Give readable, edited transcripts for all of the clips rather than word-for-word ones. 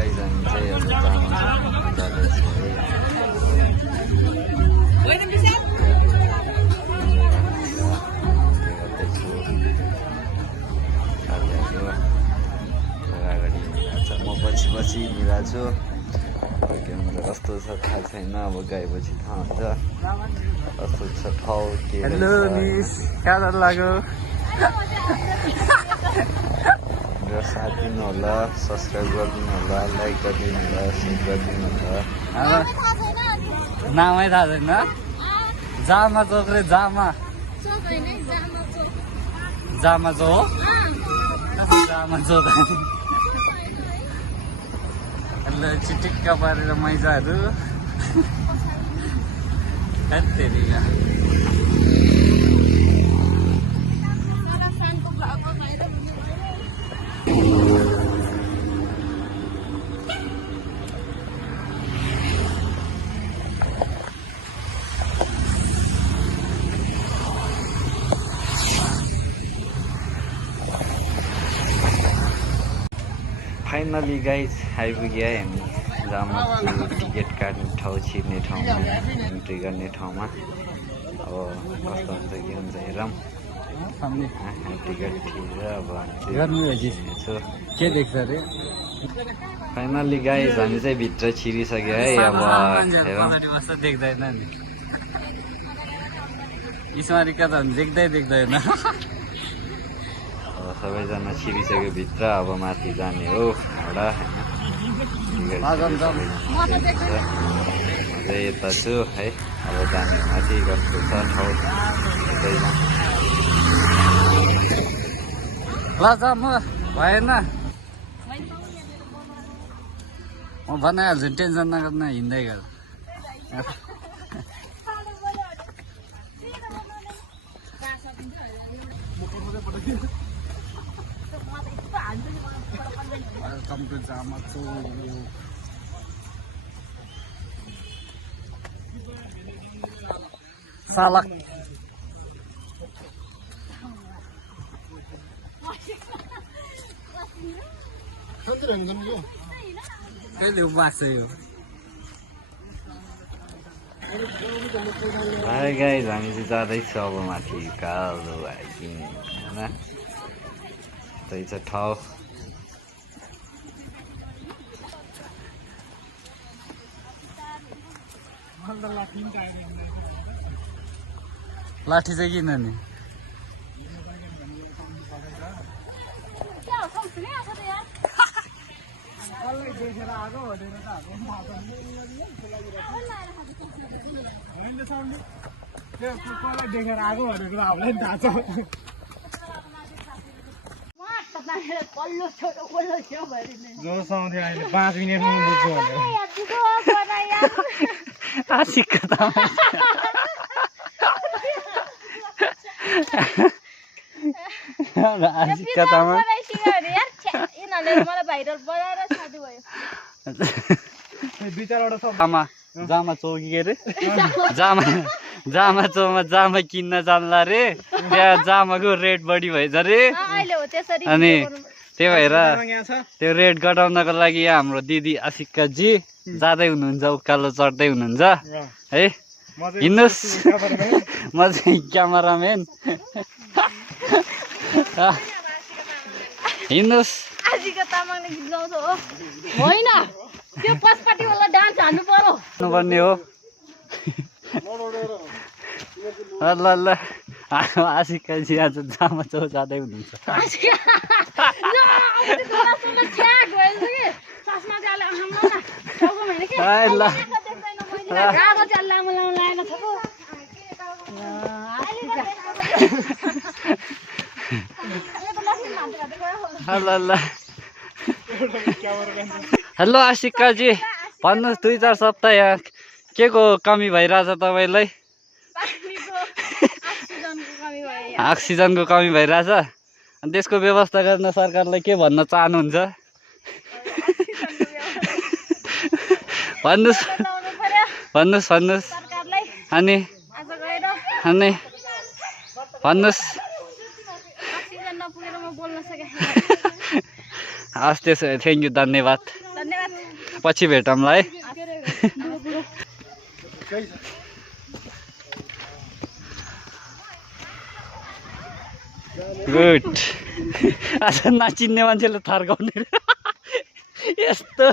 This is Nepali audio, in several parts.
गाइज हामी चाहिँ अब जाँदैछु अगाडि म पछि हिँडिरहेको छु के हुन्छ कस्तो छ थाहा छैन अब गएपछि थाहा हुन्छ कस्तो छ ठाउँ के हेलो मिस कहाँ लाग्यो मेरो साथ दिनु होला सब्सक्राइब गरिदिनु होला लाइक गरिदिनु होला सेयर गरिदिनु होला नामै थाहा छैन जामा चोक रे जामा जामा चोक जामा चोक चिटिक्क पारेर मैजाहरू फाइनली गाइज आइपुग्यो है हामी जामा टिकट काट्ने ठाउँ छिर्ने ठाउँमा इन्ट्री गर्ने ठाउँमा अब कस्तो हुन्छ के हुन्छ हेरौँ टिकट थिएर अब के देख्छ अरे फाइनली गाइज हामी चाहिँ भित्र छिरिसक्यो है अब हेरौँ देख्दैन नि इसमारिका त देख्दैन सबैजना छिरिसक्यो भित्र अब माथि जाने हो एउटा चाहिँ यता छु है अब जाने माथि कस्तो छ ठाउँ ल म भएन म बनाइहाल्छु टेन्सन नगर्न हिँड्दै गर Welcome to Jama Chowk. Salak. Hi guys, हामी चाहिँ जाँदैछु अब माथि कालो हाइकिङ होइन त्यही छ ठाउँ लाठी चाहिँ किन नि देखेर आएको भनेको हामीलाई थाहा छ जोस आउँथ्यो अहिले 5 मिनटमा बुझ्छु जामा चौकी के अरे जामा चौकमा जामा किन्न जान्ला रे त्यहाँ जामाको रेट बढी भएछ रे अनि त्यही भएर त्यो रेट घटाउनको लागि यहाँ हाम्रो दिदी आशिका जी जाँदै हुनुहुन्छ उकालो चढ्दै हुनुहुन्छ है हिँड्नुहोस् म चाहिँ क्यामेराम्यान हिँड्नुहोस् त्यो पछपट्टि वाला डान्स हान्नु पर्यो पर्ने हो ल ल आशिका जी आज जामा चौक जाँदै हुनुहुन्छ हेलो आशिका जी भन्नुहोस् 2-4 सप्ताह यहाँ के को कमी भइरहेछ तपाईँलाई अक्सिजनको कमी भइरहेछ अनि त्यसको व्यवस्था गर्न सरकारलाई के भन्न चाहनुहुन्छ भन्नुहोस् अनि भन्नुहोस् हस् त्यसो थ्याङ्क यू धन्यवाद पछि भेटौँला है। गुड। आज नचिन्ने मान्छेले थर्काउने यस्तो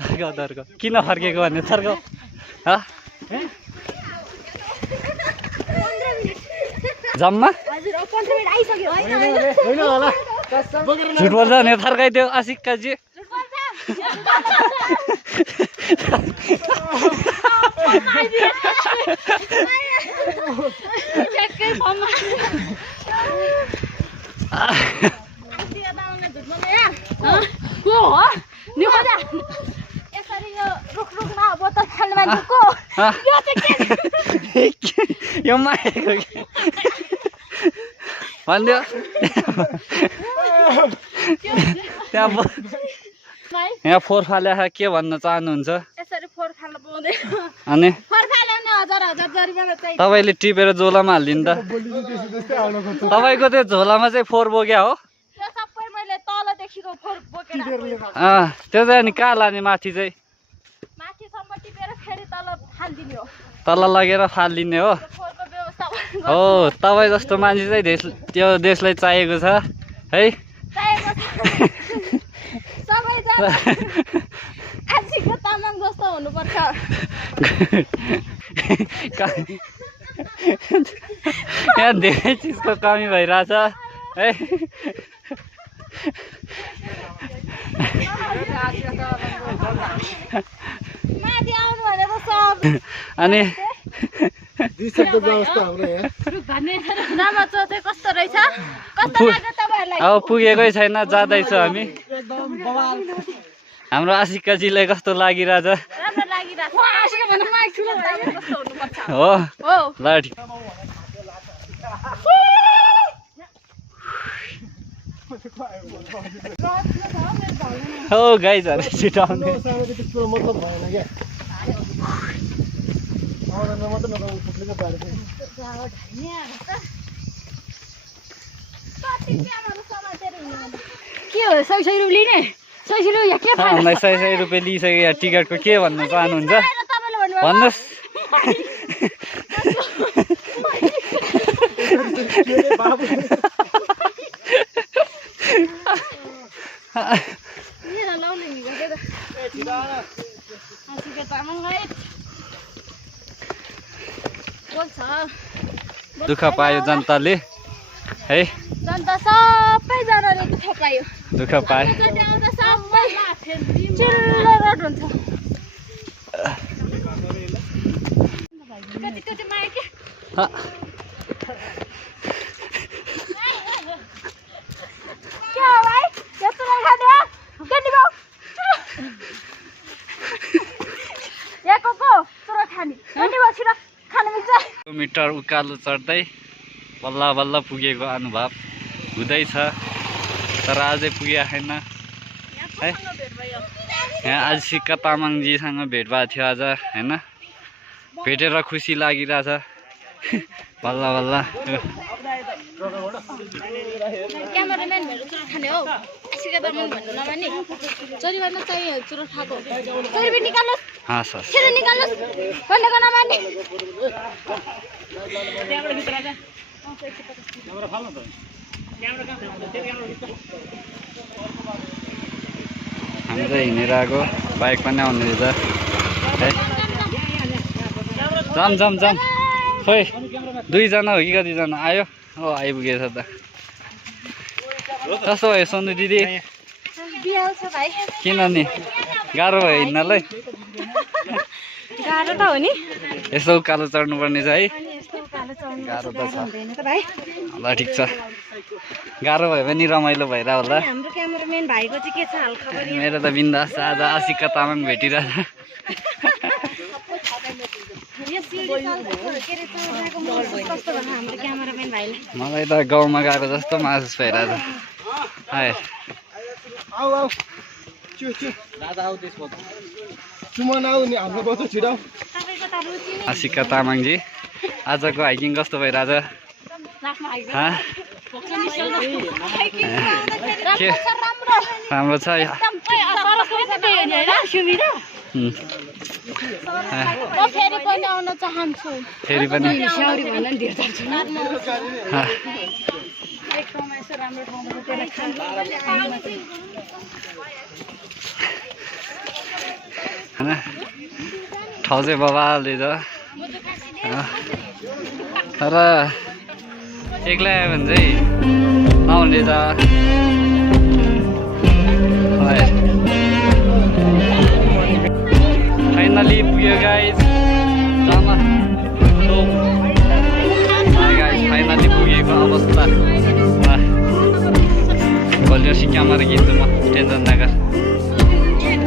थर्काउ किन फर्केको भने थर्काउ। जम्मा झुट बोल्छ भने थर्काइदियो आशिकाजी। यो मागेको भनिदियो यहाँ फोहोर फाले के भन्न चाहनुहुन्छ? अनि तपाईँले टिपेर झोलामा हालिदिनु त। तपाईँको त्यो झोलामा चाहिँ फोहोर बोक्या हो? त्यो चाहिँ अनि कहाँ लाने? माथि चाहिँ तल लगेर फालिदिने हो। हो तपाईँ जस्तो मान्छे चाहिँ त्यो देशलाई चाहिएको छ है। यहाँ धेरै चिजको कमी भइरहेछ है। अनि अब पुगेकै छैन, जाँदैछ हामी। हाम्रो आशिकाजीलाई कस्तो लागिरहेछ? हो ल ठिक। हो गाइजहरु छिटाउने के हो 100 रुपैयाँ लिने? 100 रुपैयाँ के फाइदा? 100 रुपैयाँ लिइसक्यो टिकटको के भन्न चाहनुहुन्छ भन्नुहोस्। दुःख पायो जनताले है। जनता सबैजनाले दुःख पायो। दुःख पायो। सबै चिल्लो रोड हुन्छ। कति माया के? के हो भाइ? यस्तो नखाने हो? केटी बाउ? याको को? चुरो खाने। केटी बाउ छिटो खान मिल्छ? मिटर उकालो चढ्दै बल्ल बल्ल पुगेको अनुभव हुँदैछ, तर अझै पुगेको छैन है। यहाँ आशिका तामाङजीसँग भेट भएको थियो आज होइन। भेटेर खुसी लागिरहेछ बल्ल बल्ल। क्यामेराम्यान भनेर चुरो खाने हो? आशिका तामाङ भन्नु नमान्ने? जरिवाना चाहियो चुरो खाएको। जरिवाना निकाल्नुहोस्। हाँ सर। छिटो निकाल्नुहोस् भनेको नमान्ने। हामी चाहिँ हिँडेर आएको, बाइक पनि आउने रहेछ है। जाम जाम जाम खोइ 2 जना हो कि कतिजना आयो? हो आइपुगेछ त। कस्तो भयो सोनु दिदी? बिहाल्छ भाइ। किन नि गाह्रो भयो हिँड्नलाई? गाह्रो त हो नि। यसो उकालो चढ्नुपर्ने छ है। गाह्रो त छ ल ठिक छ। गाह्रो भयो भने रमाइलो भएर होला। हाम्रो क्यामेराम्यान भाइको चाहिँ के छ हाल खबर? मेरो त बिन्दास छ। आज आशिका तामाङ भेटिरहेछ। मलाई त गाउँमा गएको जस्तो महसुस भइरहेछ। आशिका तामाङजी आजको हाइकिङ कस्तो भइरहेछ? राम्रो छ। म फेरि पनि आउन चाहन्छु फेरि पनि ठाउँ चाहिँ बबाले छ तर एक्लै आयो भने चाहिँ नहुने छ फाइनली पुग्यो गाइस जामा गाइस फाइनली पुगेको अवस्था भोलि क्यामेरा किन्छु म टेन्सन नगर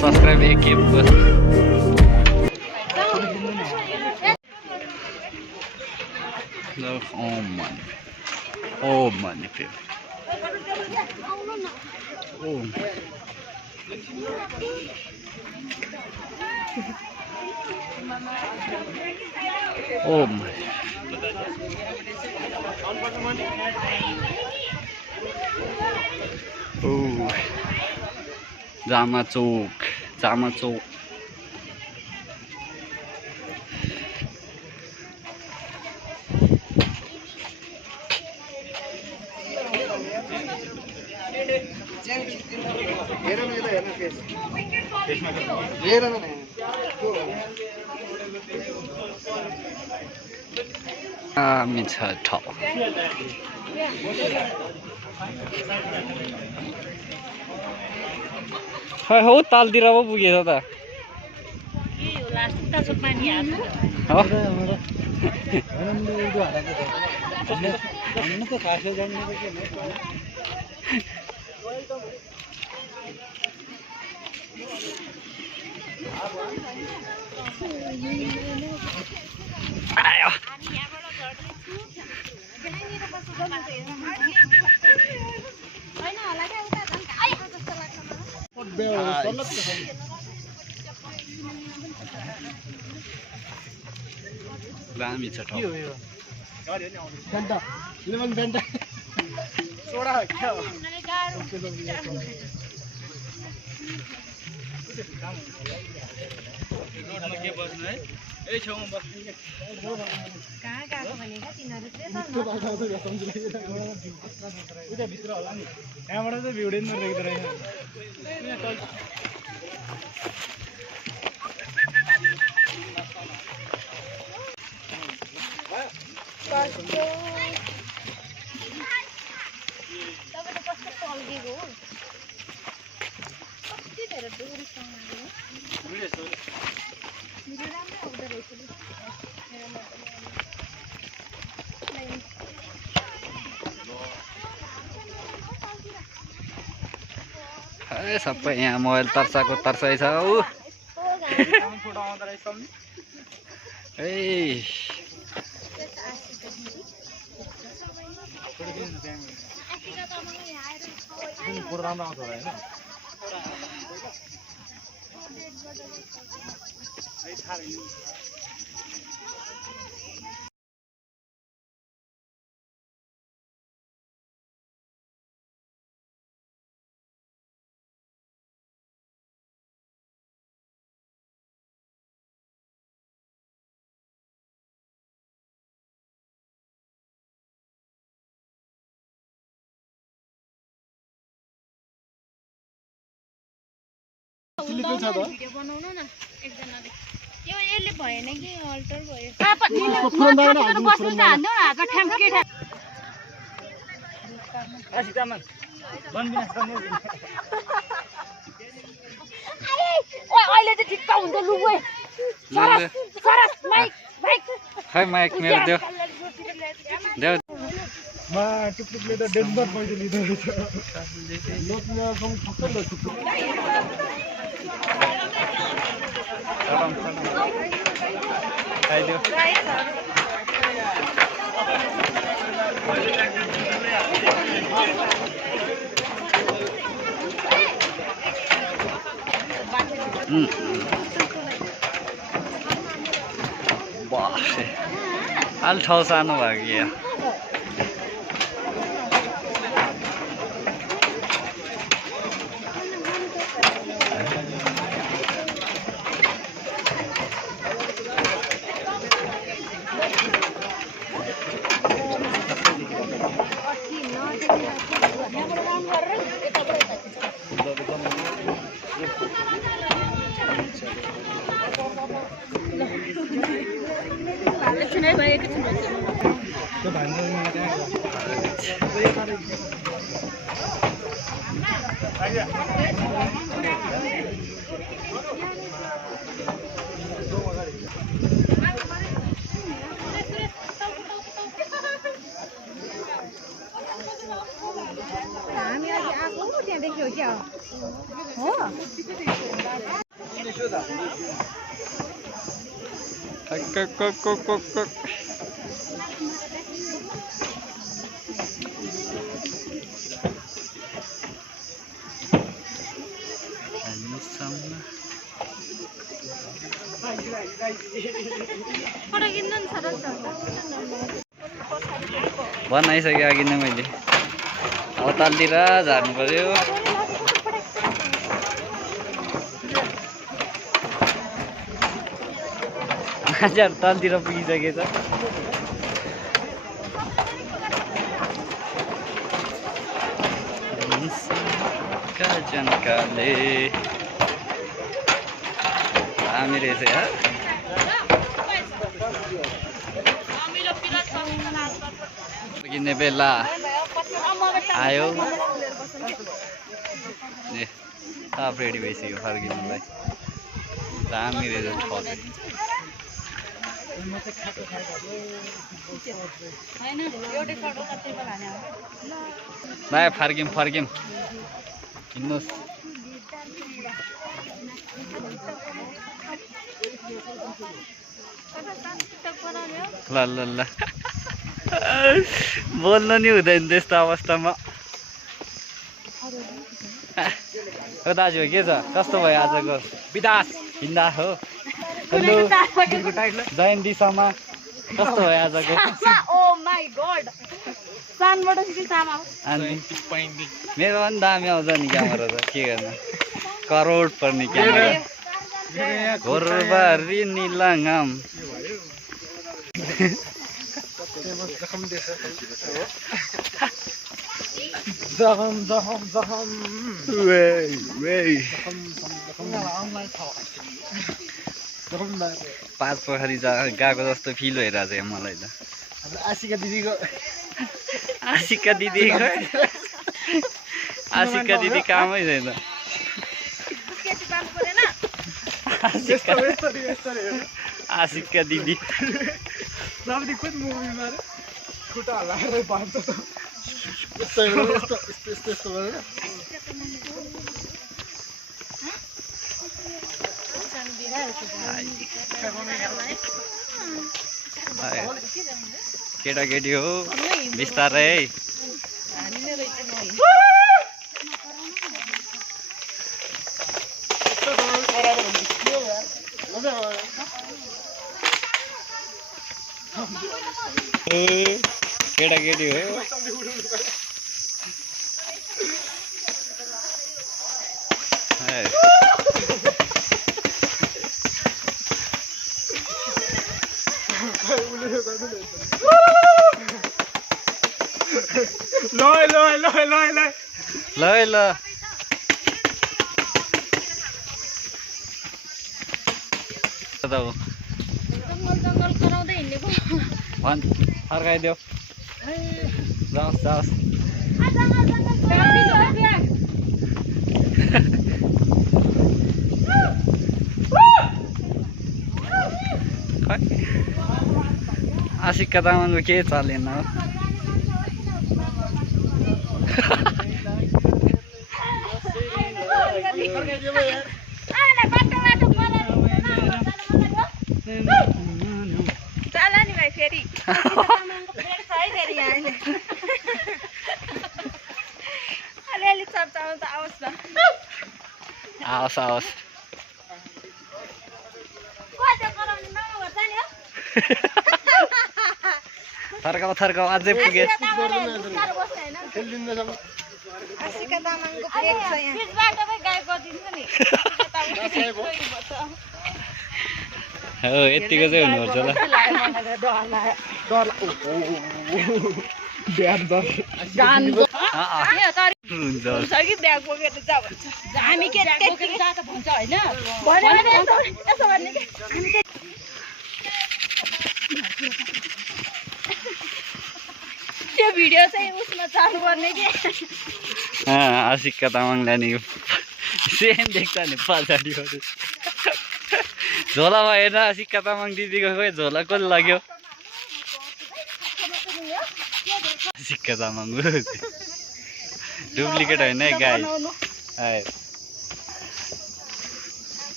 सब्सक्राइब एक खेप बस money फेरि जामा चौक मिछ ठाउँ हो तालतिर पो पुगेछ त आयो दामी छ ठाउँ के बस्नु है यही छेउमा बस्नु कहाँ गएको भनेको तिनीहरू उता भित्र होला नि त्यहाँबाट चाहिँ भिडियो पनि देख्दो रहेछ सबै यहाँ मोबाइल तर्साको तर्साइ छ भिडियो बनाउनु न एकजनाले यो यसले भएन कि अल्टर भयो अहिले त ठिक्क हुन्छ लु गए खै माइक मेरो देऊ देऊ मा टुकटुकले त डेन्जर पैसा लिँदो रहेछ लोकमा ठक्कै ल टुकटुक खाइदियो बासे अलि ठाउँ सानो भयो कि यहाँ हामी अघि आएको त्यहाँ देख्यो क्या हो बनाइसक्यो अघि नै मैले अब तलतिर झार्नु पर्यो मान्छेहरू तलतिर पुगिसकेछ जनकाले दामी रहेछ यार किन्ने बेला आयो ए साफ रेडी भइसक्यो फर्किनुलाई दामी रहेछ ठाउँ भाइ फर्किम हिँड्नुहोस् ल ल ल बोल्नु नि हुँदैन त्यस्तो अवस्थामा हो दाजु के छ कस्तो भयो आजको विदास हिँड्दा हो जयन्तीसम्म कस्तो भयो आजको मेरो पनि दामी आउँछ नि क्यामेरा त के गर्नु करोड पर्ने क्यामेरा घोरबारी निलाङाम पाँच पोखरी गएको जस्तो फिल भइरहेको छ मलाई त आशिका दिदी कामै छैन आशिका दिदी केटाकेटी हो बिस्तारै केटाकेटी हो ल जङ्गल कराउँदै हिँडेको भन् फर्काइदेऊ जाओस् आशिका तामाङको केही चलेन फेरि अलिअलि चर्चामा त आओस् न आओस् थर्काउ अझै पुगे आशिका तामाङको प्लेट छ यहाँ पिचबाट पनि गायब गरिदिन्छु नि हो यतिको चाहिँ हुनुपर्छ हामी के भन्छ होइन यो भिडियो चाहिँ उसमा चालु गर्ने के आशिका तामाङलाई नि सेम देख्छ नि पछाडिबाट झोलामा हेर्न आशिका तामाङ दिदीको खोइ झोला कसले लग्यो आशिका तामाङ डुप्लिकेट होइन है गाई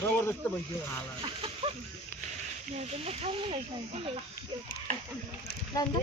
जबरदस्त भइसक्यो Nanti